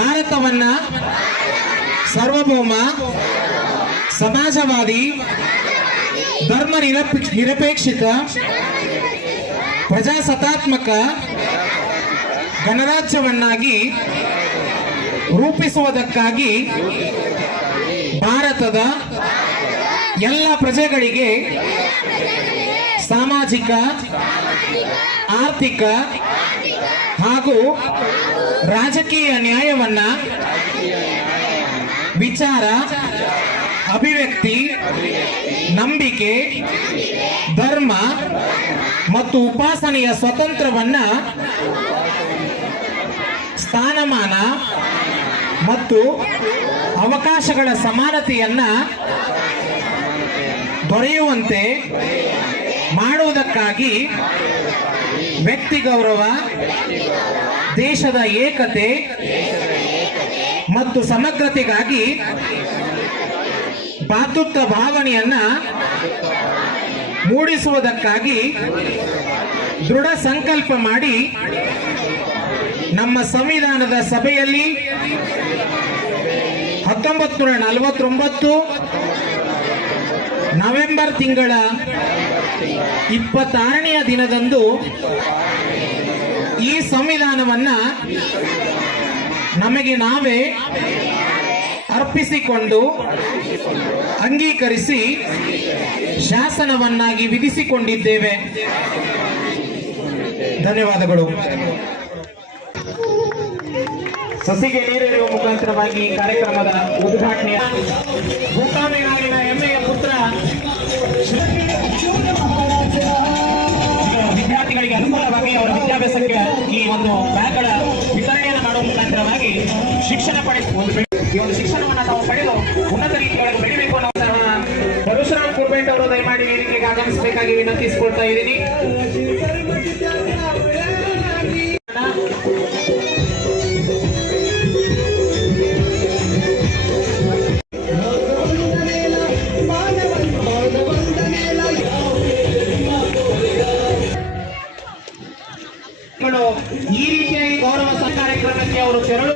ಭಾರತವನ್ನ ಸಾರ್ವಭೌಮ ಸಮಾಜವಾದಿ ಧರ್ಮ ನಿರಪೇಕ್ಷ ನಿರಪೇಕ್ಷಿತ ಪ್ರಜಾಸತ್ತಾತ್ಮಕ ಗಣರಾಜ್ಯವನ್ನಾಗಿ ರೂಪಿಸುವುದಕ್ಕಾಗಿ ಭಾರತದ ಎಲ್ಲ ಪ್ರಜೆಗಳಿಗೆ ಸಾಮಾಜಿಕ ಆರ್ಥಿಕ ಹಾಗೂ ರಾಜಕೀಯ ನ್ಯಾಯವನ್ನ ವಿಚಾರ, ಅಭಿವ್ಯಕ್ತಿ, ನಂಬಿಕೆ, ಧರ್ಮ ಮತ್ತು ಉಪಾಸನೆಯ ಸ್ವತಂತ್ರವನ್ನ ಸ್ಥಾನಮಾನ ಮತ್ತು ಅವಕಾಶಗಳ ಸಮಾನತೆಯನ್ನ ದೊರೆಯುವಂತೆ ಮಾಡುವುದಕ್ಕಾಗಿ ವ್ಯಕ್ತಿ ಗೌರವ, ದೇಶದ ಏಕತೆ ಮತ್ತು ಸಮಗ್ರತೆಗಾಗಿ ಭಾತೃತ್ವ ಭಾವನೆಯನ್ನ ಮೂಡಿಸುವುದಕ್ಕಾಗಿ ದೃಢ ಸಂಕಲ್ಪ ಮಾಡಿ ನಮ್ಮ ಸಂವಿಧಾನದ ಸಭೆಯಲ್ಲಿ ಹತ್ತೊಂಬತ್ತು ನೂರ ನಲವತ್ತೊಂಬತ್ತು ನವೆಂಬರ್ ತಿಂಗಳ ಇಪ್ಪತ್ತಾರನೆಯ ದಿನದಂದು ಈ ಸಂವಿಧಾನವನ್ನ ನಮಗೆ ನಾವೇ ಅರ್ಪಿಸಿಕೊಂಡು ಅಂಗೀಕರಿಸಿ ಶಾಸನವನ್ನಾಗಿ ವಿಧಿಸಿಕೊಂಡಿದ್ದೇವೆ. ಧನ್ಯವಾದಗಳು. ಸಸಿಗೆ ನೀರಿಡುವ ಮುಖಾಂತರವಾಗಿ ಕಾರ್ಯಕ್ರಮದ ಉದ್ಘಾಟನೆ ಭೂಕಾಮಿ ನಾಡಿನ ಹೆಮ್ಮೆಯ ಪುತ್ರ ವಿದ್ಯಾರ್ಥಿಗಳಿಗೆ ಅನುಕೂಲವಾಗಿ ಅವರ ವಿದ್ಯಾಭ್ಯಾಸಕ್ಕೆ ಈ ಒಂದು ಬ್ಯಾಗ್ಗಳ ವಿತರಣೆಯನ್ನು ಮಾಡುವ ಮುಖಾಂತರವಾಗಿ ಶಿಕ್ಷಣ ಪಡೆ ಒಂದು ಈ ಒಂದು ಶಿಕ್ಷಣವನ್ನು ನಾವು ಪಡೆದು ಉನ್ನತ ರೀತಿಯೊಳಗೆ ಬೆಳಿಬೇಕು ಅನ್ನೋ ಪರಶುರಾಮ್ ಕುರ್ಬೇಟ್ ಅವರು ದಯಮಾಡಿ ವೇದಿಕೆಗೆ ಆಗಮಿಸಬೇಕಾಗಿ ವಿನಂತಿಸಿಕೊಳ್ತಾ ಇದ್ದೀನಿ. ಈ ರೀತಿಯಾಗಿ ಗೌರವ ಕಾರ್ಯಕ್ರಮಕ್ಕೆ ಅವರು ತೆರಳು